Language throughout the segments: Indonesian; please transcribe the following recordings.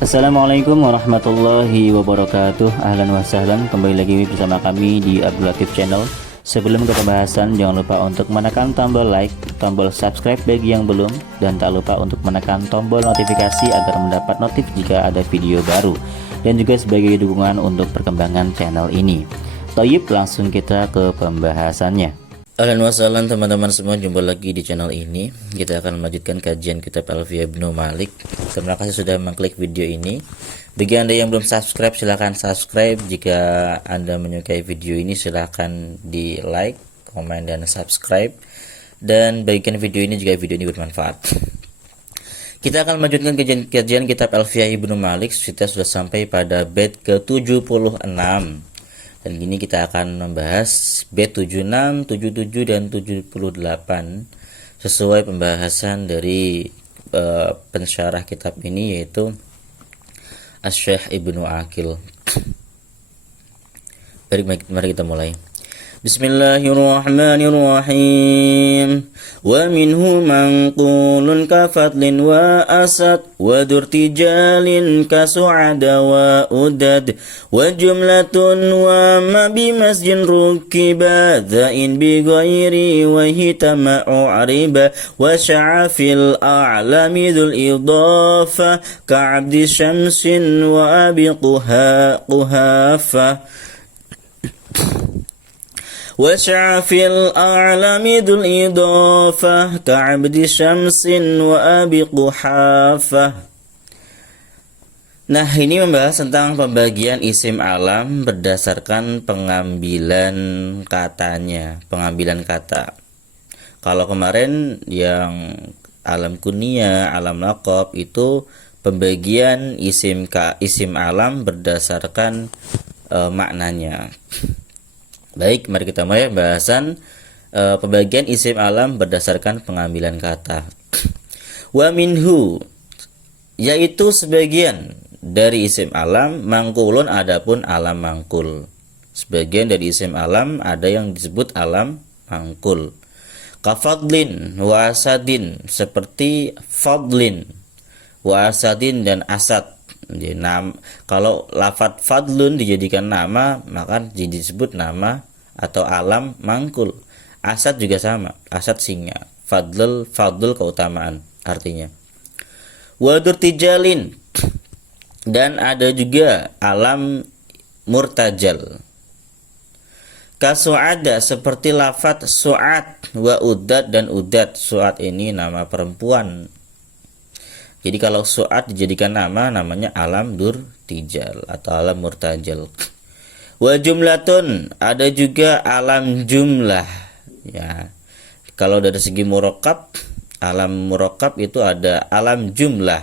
Assalamualaikum warahmatullahi wabarakatuh. Ahlan wa sahlan, kembali lagi bersama kami di Abdul Latif Channel. Sebelum ke pembahasan, jangan lupa untuk menekan tombol like, tombol subscribe bagi yang belum, dan tak lupa untuk menekan tombol notifikasi agar mendapat notif jika ada video baru, dan juga sebagai dukungan untuk perkembangan channel ini. Toyib, langsung kita ke pembahasannya. Ahlan wa sahlan teman-teman semua, jumpa lagi di channel ini. Kita akan melanjutkan kajian kitab Alfiyah Ibnu Malik. Terima kasih sudah mengklik video ini. Bagi Anda yang belum subscribe, silahkan subscribe. Jika Anda menyukai video ini, silahkan di like, komen, dan subscribe. Dan bagikan video ini jika video ini bermanfaat. Kita akan melanjutkan kajian kitab Alfiyah Ibnu Malik. Kita sudah sampai pada bait ke-76. Dan kini kita akan membahas bait 76, 77, dan 78 sesuai pembahasan dari pensyarah kitab ini, yaitu Asy-Syaikh Ibnu Aqil. Baik, mari kita mulai. Bismillahirrahmanirrahim. Wa minhu manqulun ka fadlin wa asad wa durtijalin ka su'ada wa udad wa jumlatun wa ma bi masjin rukiba dha'in bi ghairi wa hitama'u ariba wa sya'afil a'lami dhul idafa ka abdi syamsin wa abi quhafa وسع في الأعلام ذو الإضافة كعبد شمس وأبي قحافة. Nah, ini membahas tentang pembagian isim alam berdasarkan pengambilan katanya, pengambilan kata. Kalau kemarin yang alam kunia, alam laqab itu pembagian isim alam berdasarkan maknanya. Baik, mari kita mulai bahasan pembagian isim alam berdasarkan pengambilan kata. Wa minhu, yaitu sebagian dari isim alam, mangkulun adapun alam mangkul. Sebagian dari isim alam ada yang disebut alam mangkul. Kafadlin wa asadin, seperti fadlin, wa asadin, dan asad. Kalau lafadz fadlun dijadikan nama, maka disebut nama atau alam mangkul. Asad juga sama, asad singa, fadl keutamaan artinya. Wa durtijalin, dan ada juga alam murtajal. Kasu'ada, seperti lafadz su'ad, wa udad, dan udad. Su'ad ini nama perempuan. Jadi kalau su'ad dijadikan nama, namanya alam durtijal atau alam murtajal. Wa jumlatun, ada juga alam jumlah. Ya, kalau dari segi murakkab, alam murakkab itu ada alam jumlah.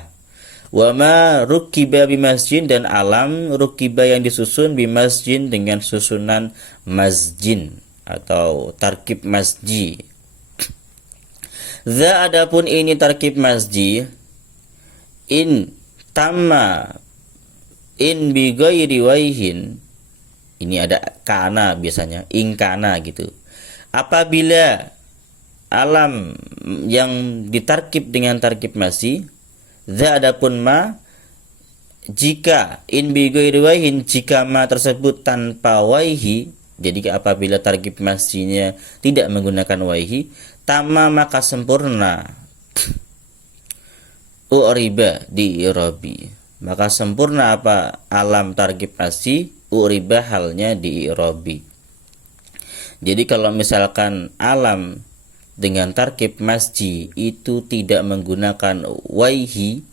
Wa ma rukiba bimasjin, dan alam rukiba yang disusun bimasjin dengan susunan masjin atau tarkib masji. Za, adapun ini tarkib masji, in tamma in bi ghairi waihin, ini ada kana biasanya, in kana gitu. Apabila alam yang ditarkib dengan tarkib masih, za adapun ma, jika in bi ghairi waihin, jika ma tersebut tanpa waihi, jadi apabila tarkib masihnya tidak menggunakan waihi, tamma maka sempurna, uriba di i'rabi, maka sempurna apa alam tarkib masih, uriba halnya di i'rabi. Jadi kalau misalkan alam dengan tarkib masji itu tidak menggunakan waihi,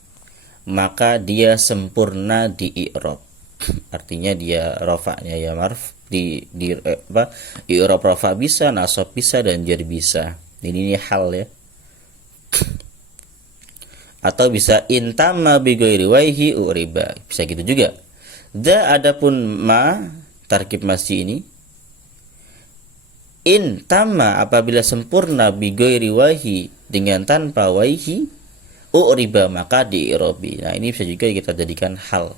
maka dia sempurna di i'rab. Artinya dia rafa'nya ya marf, di i'rab rafa bisa, nasab bisa, dan jar bisa. Ini hal ya. Atau bisa intama bi ghairi waihi uriba, bisa gitu juga. Da, adapun ma tarkib masji ini, in tama apabila sempurna bi ghairi waihi, dengan tanpa waihi, uriba maka di i'rabi. Nah, ini bisa juga kita jadikan hal,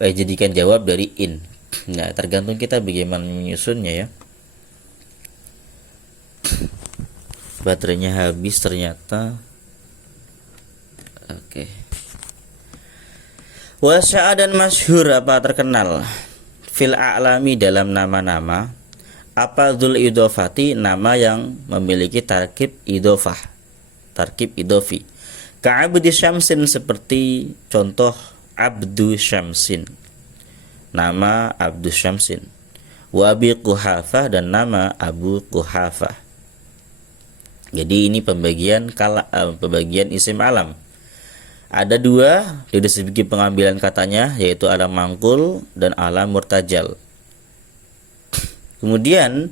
jadikan jawab dari in. Nah, tergantung kita bagaimana menyusunnya ya. Baterainya habis ternyata. Oke. Wasya'a dan masyhur apa terkenal fil a'lami dalam nama-nama apa dzul idofati nama yang memiliki tarkib idofah, tarkib idofi. Ka'abdi syamsin seperti contoh Abdu Syamsin, nama Abdu Syamsin. Wa Abi Quhafah dan nama Abu Quhafah. Jadi ini pembagian pembagian isim alam. Ada dua dari segi pengambilan katanya, yaitu alam mangkul dan alam murtajal. Kemudian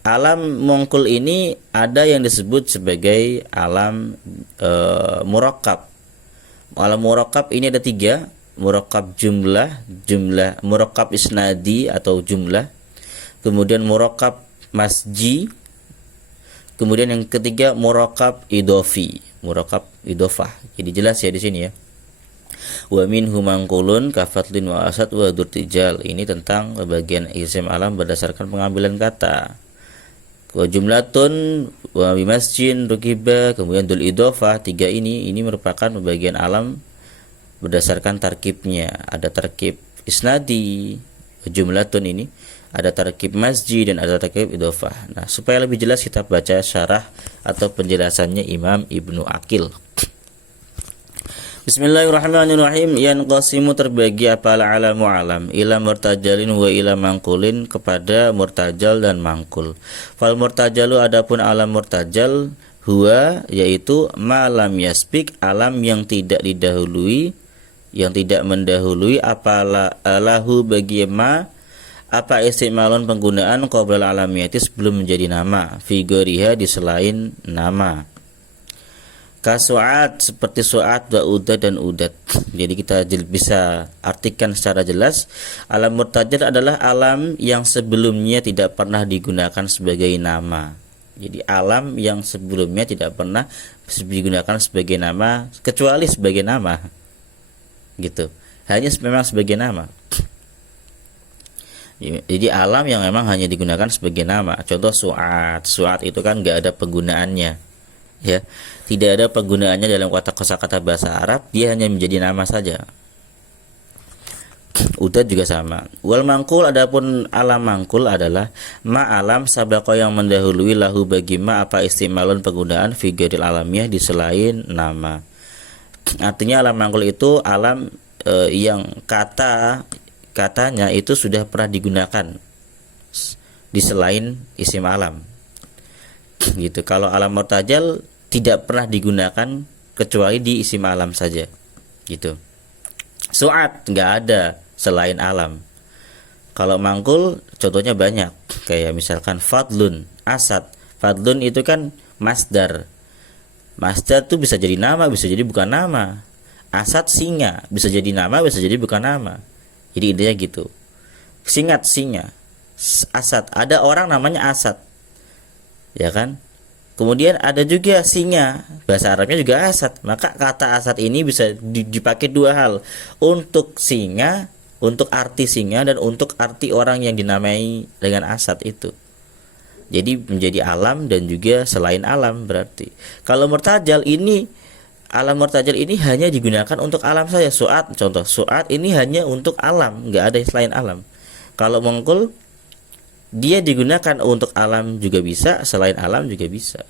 alam mangkul ini ada yang disebut sebagai alam murakkab. Alam murakkab ini ada tiga: murakkab jumlah, murakkab isnadi atau jumlah, kemudian murakkab masji, kemudian yang ketiga murakkab idofi, murakkab idofah. Jadi jelas ya di sini ya. Wa minhu mangkulun kafatlin wa asad wa durtijal. Ini tentang bagian isim alam berdasarkan pengambilan kata. Wa jumlatun wa bimasjin rukiba, kemudian dul idofah. Tiga ini merupakan bagian alam berdasarkan tarkibnya. Ada tarkib isnadi, jumlatun ini ada tarkib masjid dan ada tarkib idofah. Nah, supaya lebih jelas kita baca syarah atau penjelasannya Imam Ibnu Aqil. Bismillahirrahmanirrahim. Yanqasimu terbagi apa alamu alam ila murtajalin wa ila mangkulin, kepada murtajal dan mangkul. Fal murtajalu adapun alam murtajal huwa yaitu malam yasbik, alam yang tidak didahului, yang tidak mendahului apalahu bagi ma apa istimalon penggunaan qoblal alamiyati sebelum menjadi nama, figuriha di selain nama. Kasu'at seperti su'at wa udad dan udat. Jadi kita bisa artikan secara jelas, alam murtajal adalah alam yang sebelumnya tidak pernah digunakan sebagai nama. Jadi alam yang sebelumnya tidak pernah digunakan sebagai nama kecuali sebagai nama, gitu. Hanya memang sebagai nama. Jadi alam yang memang hanya digunakan sebagai nama. Contoh su'at. Su'at itu kan nggak ada penggunaannya, ya, tidak ada penggunaannya dalam kosakata bahasa Arab, dia hanya menjadi nama saja. Udad juga sama. Wal mangkul, adapun alam mangkul adalah ma alam sabaqo yang mendahului lahu bagi ma apa istimalun penggunaan figuril alamiah di selain nama. Artinya alam mangkul itu alam yang katanya itu sudah pernah digunakan di selain isim alam, gitu. Kalau alam murtajal tidak pernah digunakan kecuali di isim alam saja, gitu. Su'at nggak ada selain alam. Kalau mangkul contohnya banyak, kayak misalkan fadlun, asad. Fadlun itu kan masdar. Masdar tuh bisa jadi nama, bisa jadi bukan nama. Asad singa, bisa jadi nama, bisa jadi bukan nama. Jadi intinya gitu. Singat, singa. Asad, ada orang namanya Asad, ya kan? Kemudian ada juga singa, bahasa Arabnya juga Asad. Maka kata Asad ini bisa dipakai dua hal, untuk singa, untuk arti singa, dan untuk arti orang yang dinamai dengan Asad itu. Jadi menjadi alam dan juga selain alam berarti. Kalau murtajal ini, alam murtajal ini hanya digunakan untuk alam saja. Su'at, contoh su'at ini hanya untuk alam, nggak ada selain alam. Kalau mangkul, dia digunakan untuk alam juga bisa, selain alam juga bisa.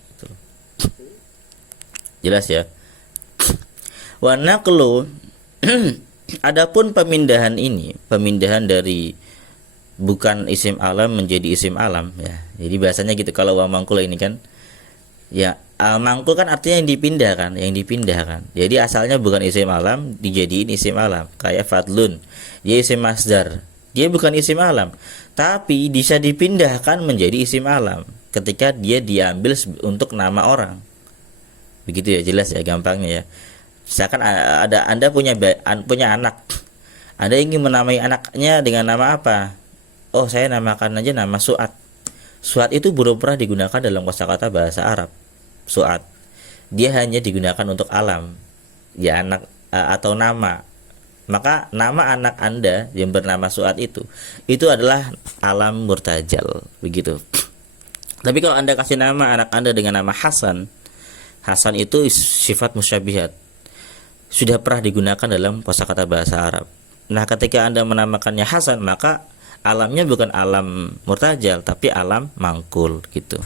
Jelas ya. Wa naqlu adapun pemindahan ini, pemindahan dari bukan isim alam menjadi isim alam, ya. Jadi bahasanya gitu. Kalau wa mangkul ini kan, ya, mangkul kan artinya yang dipindahkan. Jadi asalnya bukan isim alam dijadiin isim alam. Kayak fadlun, dia isim masdar, dia bukan isim alam, tapi bisa dipindahkan menjadi isim alam ketika dia diambil untuk nama orang. Begitu ya, jelas ya, gampangnya ya. Misalkan ada Anda punya anak, Anda ingin menamai anaknya dengan nama apa? Oh, saya namakan aja nama Su'at. Su'at itu belum pernah digunakan dalam kosakata bahasa Arab. Su'at, dia hanya digunakan untuk alam, ya, anak atau nama. Maka nama anak Anda yang bernama Su'at itu adalah alam murtajal, begitu. Tapi kalau Anda kasih nama anak Anda dengan nama Hasan, Hasan itu sifat musyabihat. sudah pernah digunakan dalam kosakata bahasa Arab. Nah, ketika Anda menamakannya Hasan, maka alamnya bukan alam murtajal tapi alam mangkul gitu.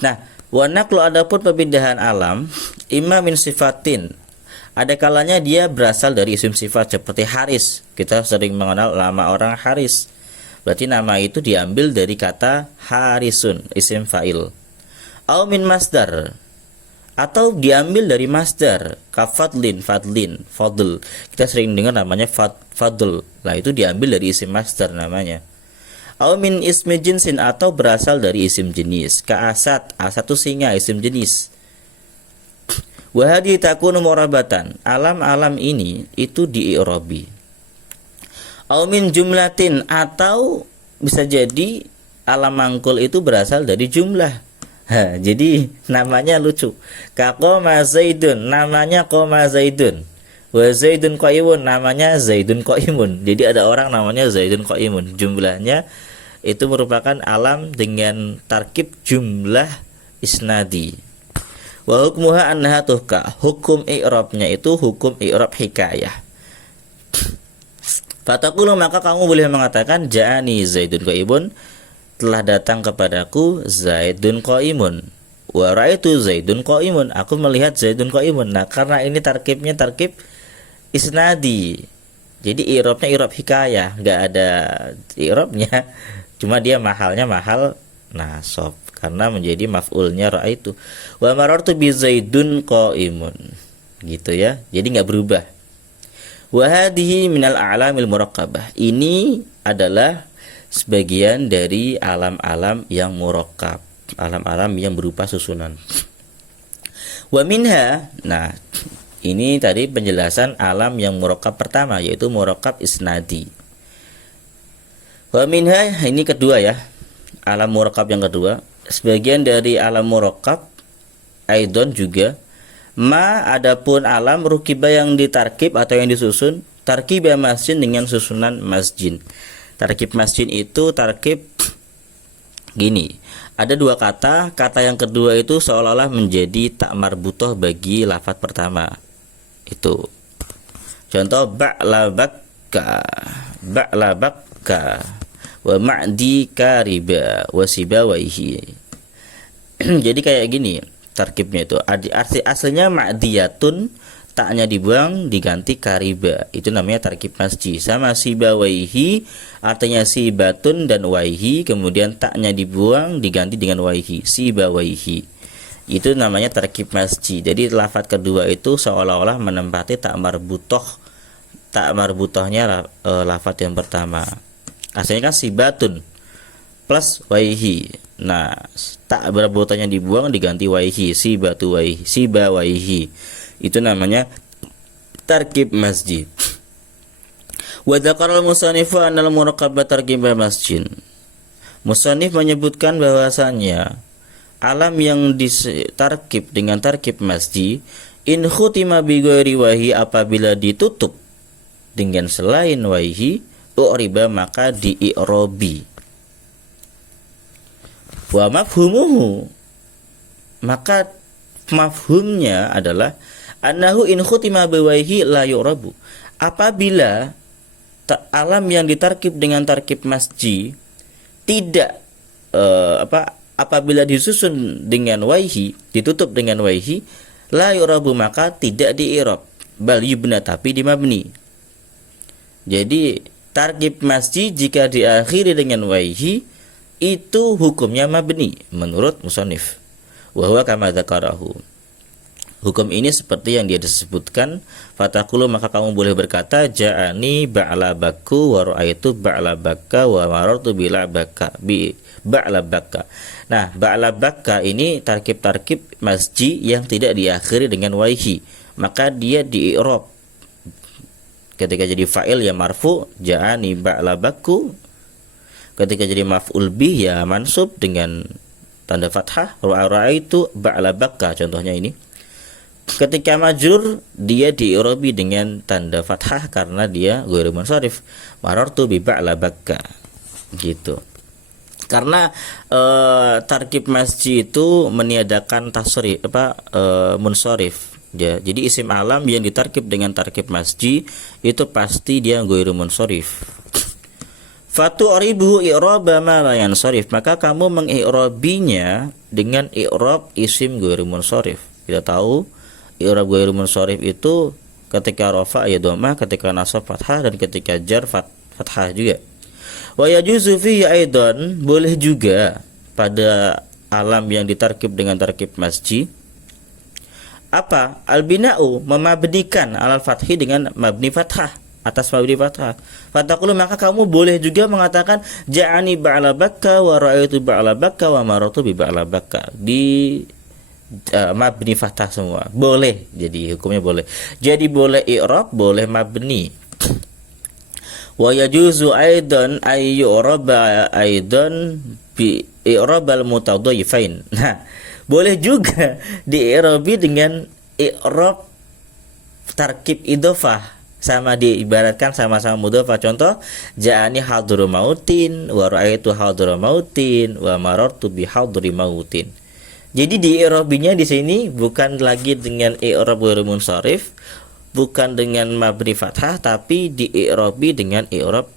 Nah, wa naqlu adapun pemindahan alam imma min sifatin. Ada kalanya dia berasal dari isim sifat seperti Haris. Kita sering mengenal nama orang Haris. Berarti nama itu diambil dari kata harisun, isim fa'il. Au min masdar, atau diambil dari masdar, kafadlin, fadlin, fadl. Kita sering dengar namanya fadl. Nah, itu diambil dari isim masdar namanya. Au min ismi jinsin, atau berasal dari isim jenis. Ka asad, asad itu singa, isim jenis. Wa hadhi takunu murabatan. Alam-alam ini itu di-i'rabi. Au min jumlatin, atau bisa jadi alam mangkul itu berasal dari jumlah. Jadi namanya lucu. Ka qoma zaidun, namanya qoma zaidun. Wa zaidun qaimun, namanya zaidun qaimun. Jadi ada orang namanya zaidun qaimun. Jumlahnya itu merupakan alam dengan tarkib jumlah isnadi. Wa hukmuha annaha tuhka. Hukum i'rabnya itu hukum i'rab hikayah. Fataqulu, maka kamu boleh mengatakan ja'ani zaidun qaimun, telah datang kepadaku zaidun qaimun. Wa ra'aitu zaidun qaimun, aku melihat zaidun qaimun. Nah, karena ini tarkibnya tarkib isnadi, jadi i'rabnya i'rab hikayah, enggak ada i'rabnya. Cuma dia mahalnya mahal nasab karena menjadi maf'ulnya ra'aitu. Wa marartu bi zaidun qaimun. Gitu ya. Jadi enggak berubah. Wa hadhihi minal a'lamil murakkabah. Ini adalah sebagian dari alam-alam yang murakkab, alam-alam yang berupa susunan. Wa minha, nah ini tadi penjelasan alam yang murakkab pertama, yaitu murakkab isnadi. Wa minha, ini kedua ya, alam murakkab yang kedua. Sebagian dari alam murakkab aidon juga ma, adapun alam rukiba yang ditarkib atau yang disusun, tarkib masjid dengan susunan masjid. Tarkib masjid itu tarkib gini, ada dua kata. Kata yang kedua itu seolah-olah menjadi tak marbutoh bagi lafaz pertama. Itu contoh ba'labakka, ba'labakka, wa ma'di kariba, wa sibawaihi. Jadi kayak gini tarkibnya itu. Arti aslinya ma'diyatun, taknya dibuang diganti kariba, itu namanya tarkib masjid. Sama sibawaihi, artinya sibatun dan waihi, kemudian taknya dibuang diganti dengan waihi, sibawaihi, itu namanya tarkib masjid. Jadi lafaz kedua itu seolah-olah menempati tak marbutohnya lafaz yang pertama. Aslinya kan sibatun plus waihi. Nah, tak marbutohnya dibuang diganti waihi, sibatu waihi, sibawaihi, itu namanya tarkib masjid. Wa dzakara al-musannifu anna al-murakkab tarkib masjid. Musannif menyebutkan bahwasanya alam yang ditarkib dengan tarkib masjid in khutima bi ghairi wahi, apabila ditutup dengan selain wahi, u'riba, maka di-i'rabi. Wa mafhumuhu, maka mafhumnya adalah annahu in khutima bi wahi la yu'rabu, apabila alam yang ditarkib dengan tarkib masjid tidak apabila disusun dengan waihi, ditutup dengan waihi, la yu'rabu, maka tidak di-i'rab, bal yubna, tapi dimabni. Jadi tarkib masjid jika diakhiri dengan waihi itu hukumnya mabni menurut musannif. Wa huwa kama dzakarahu. Hukum ini seperti yang dia disebutkan. Fataqulu, maka kamu boleh berkata ja'ani ba'labakku wa ra'aitu ba'labakka wa marartu bila'bakka bi ba'labakka. Nah, ba'labakka ini tarkib-tarkib masjid yang tidak diakhiri dengan waihi, maka dia di-i'rab. Ketika jadi fa'il ya marfu, ja'ani ba'labakku. Ketika jadi maf'ul bih ya mansub dengan tanda fathah, ra'aitu ba'labakka, contohnya ini. Ketika majrur dia di-i'rabi dengan tanda fathah karena dia ghairu munsharif, marartu bi ba'labakka, gitu. Karena tarkib masjid itu meniadakan tasrif munsharif. Ya, jadi isim alam yang ditarkib dengan tarkib masji itu pasti dia ghairu munsharif. Fatu oribu i'raba ma la yansharif, maka kamu mengi'rabinya dengan i'rab isim ghairu munsharif. Kita tahu i'rab ghairu munsharif itu ketika rafa ya dhammah, ketika nasab fathah, dan ketika jar fathah juga. Wa yajuzu fi aidan, boleh juga pada alam yang ditarkib dengan tarkib masji apa? Al-bina'u, memabnikan alal fathi dengan mabni fathah, atas mabni fathah. Fataqulu, maka kamu boleh juga mengatakan ja'ani ba'la bakka wa ra'aitu ba'la bakka wa marartu bi ba'la bakka, di mabni fathah semua. Boleh, jadi hukumnya boleh. Jadi boleh i'rab, boleh mabni. Wa yajuzu aidan ay yu'raba aidan bi i'rabal mutadayyifain. Nah, boleh juga di'irabi dengan i'rab tarkib idhofah, sama diibaratkan sama-sama mudhofah. Contoh, ja'ani hadru mautin wa ra'aitu hadru mautin wa marartu bi hadri mautin. Jadi di'irabinya di sini bukan lagi dengan i'rab ghairu munsharif, bukan dengan mabni fathah, tapi di'irabi dengan i'rab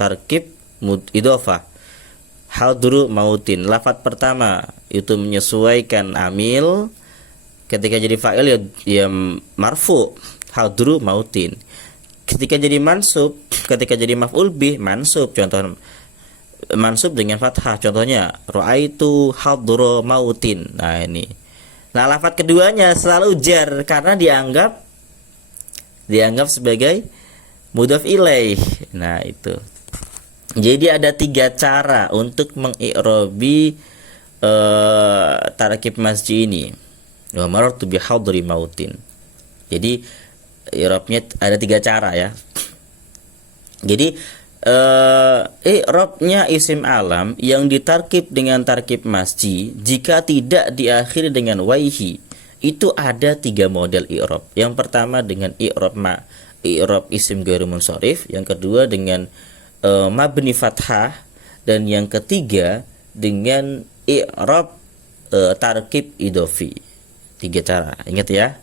tarkib idhofah. Hadru mautin, lafadz pertama itu menyesuaikan amil, ketika jadi fa'il ya marfu, hadru mautin. Ketika jadi mansub, ketika jadi maf'ul bih mansub, contoh mansub dengan fathah, contohnya ra'aitu hadru mautin. Nah ini. Nah, lafadz keduanya selalu jar karena dianggap sebagai mudhaf ilaih. Nah, itu. Jadi ada 3 cara untuk mengi'rabi tarkib masji ini. Wa marartu bi hadri mautin. Jadi i'rabnya ada 3 cara ya. Jadi i'rabnya isim alam yang ditarkib dengan tarkib masji jika tidak diakhiri dengan waihi, itu ada 3 model i'rab. Yang pertama dengan i'rab isim ghairu munsharif, yang kedua dengan mabni fathah, dan yang ketiga dengan i'rab tarkib idhofi. 3 cara, ingat ya.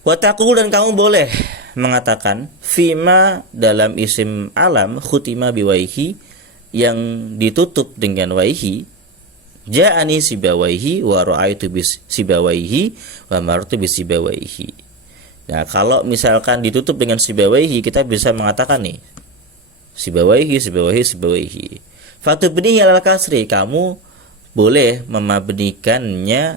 Wa taqul, dan kamu boleh mengatakan fima dalam isim alam khutima biwaihi, yang ditutup dengan waihi, ja'ani sibawaihi wa ra'aitu bis sibawaihi wa marartu bis sibawaihi. Nah, kalau misalkan ditutup dengan sibawaihi, kita bisa mengatakan nih sibawaihi. Fatubnihi alal kasri, kamu boleh memabnikannya,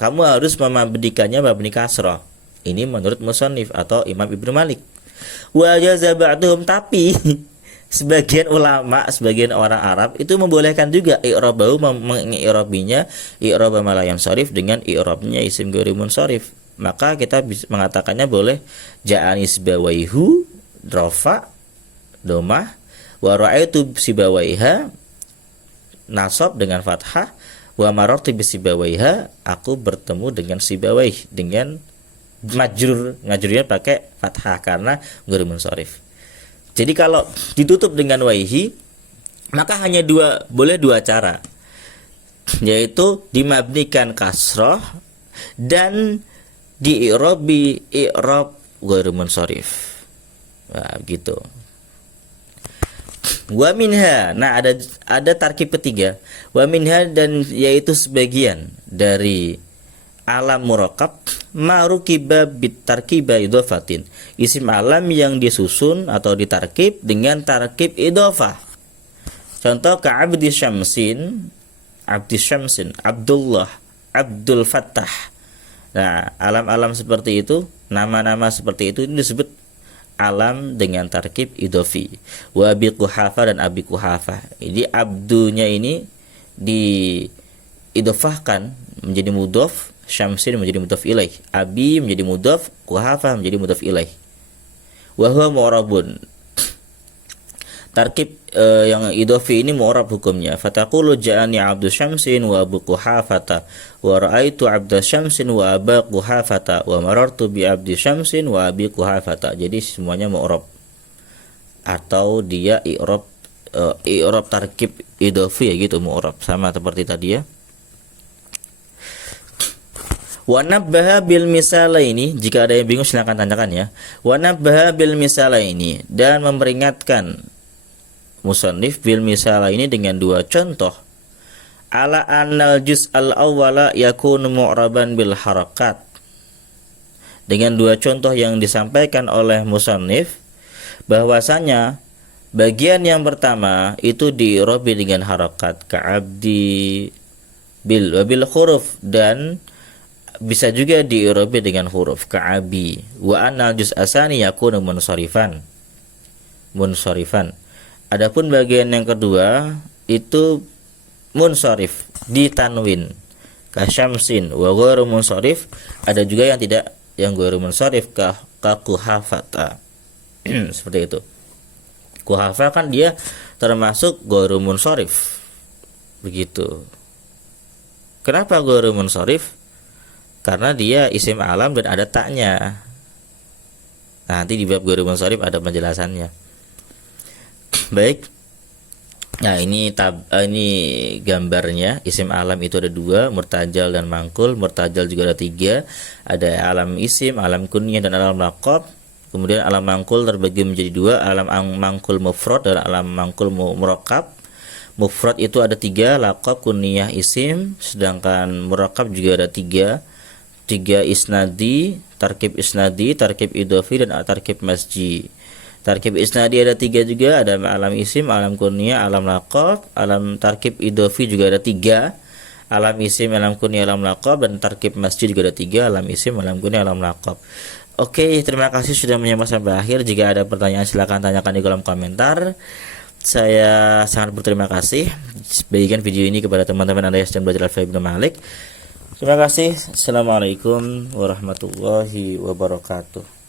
kamu harus memabnikannya mabni kasrah. Ini menurut musannif atau Imam Ibnu Malik. Wa jaza ba'duhum, tapi sebagian ulama, sebagian orang Arab itu membolehkan juga i'rabahu, mengi'rabinya i'rab ma la yansharif dengan i'rabnya isim ghairu munsharif. Maka kita bisa mengatakannya boleh ja'ani sibawaihu rafa domah, wa ra'aitu sibawaiha nasab dengan fathah, wa marartu bisibawaiha, aku bertemu dengan sibawaih dengan ngajrurnya pakai fathah karena ghairu munsharif. Jadi kalau ditutup dengan waihi, maka hanya boleh 2 cara, yaitu dimabnikan kasrah dan di'irabi i'rab ghairu munsharif. Nah, gitu. Wa minha, nah ada tarkib ketiga. Wa minha, dan yaitu sebagian dari alam murakkab marukiba bitarkiba idhofatin, isim alam yang disusun atau ditarkib dengan tarkib idhofah. Contoh ka'abdi syamsin, Abdullah, Abdul Fattah. Nah, alam-alam seperti itu, nama-nama seperti itu disebut alam dengan tarkib idhofi. Wa Abi Quhafah dan Abi Quhafah. Jadi abdunya ini diidhofahkan menjadi mudhof, Syamsin menjadi mudhof ilaih, Abi menjadi mudhof, Quhafah menjadi mudhof ilaih. Wa huwa mu'rabun. Tarkib yang idhofi ini mu'rab hukumnya. Fataqulu ja'ani Abdu Syamsin wa Abu Quhafata wa ra'aitu Abda Syamsin wa Aba Quhafata wa marartu bi Abdi Syamsin wa Abi Quhafata. Jadi semuanya mu'rab, atau dia i'rab tarkib idhofi ya gitu, mu'rab, sama seperti tadi ya. Wa nabbaha bil misalaini, jika ada yang bingung silakan tanyakan ya. Wa nabbaha bil misalaini, dan memperingatkan musannif bil misalaini dengan dua contoh. Ala annal juz al awwala yakunu mu'raban bil harakat. Dengan dua contoh yang disampaikan oleh musannif bahwasanya bagian yang pertama itu di'rabi dengan harakat ka'abdi bil wabil huruf, dan bisa juga di'rabi dengan huruf ka'abi. Wa anal juz asani yakunu munsharifan. Adapun bagian yang kedua itu munsharif ditanwin kasyamsin wa ghairu munsharif. Ada juga yang tidak, yang ghairu munsharif ka kuhafata. Seperti itu. Kuhafa kan dia termasuk ghairu munsharif. Begitu. Kenapa ghairu munsharif? Karena dia isim alam dan ada taknya. Nanti di bab ghairu munsharif ada penjelasannya. Baik. Nah, ini gambarnya. Isim alam itu ada dua, murtajal dan mangkul. Murtajal juga ada tiga. Ada alam isim, alam kunyah, dan alam laqab. Kemudian alam mangkul terbagi menjadi dua, alam mangkul mufrad dan alam mangkul murakkab. Mufrad itu ada tiga, laqab, kunyah, isim. Sedangkan murakkab juga ada tiga isnadi, tarkib isnadi, tarkib idhofi, dan tarkib masji. Tarkib isnadi ada tiga juga, ada alam isim, alam kunyah, alam laqab. Alam tarkib idhofi juga ada tiga, alam isim, alam kunyah, alam laqab. Dan tarkib masji juga ada tiga, alam isim, alam kunyah, alam laqab. Oke, terima kasih sudah menyimak sampai akhir. Jika ada pertanyaan silakan tanyakan di kolom komentar. Saya sangat berterima kasih. Bagikan video ini kepada teman-teman Anda yang sedang belajar Alfiah Ibnu Malik. Terima kasih. Assalamualaikum warahmatullahi wabarakatuh.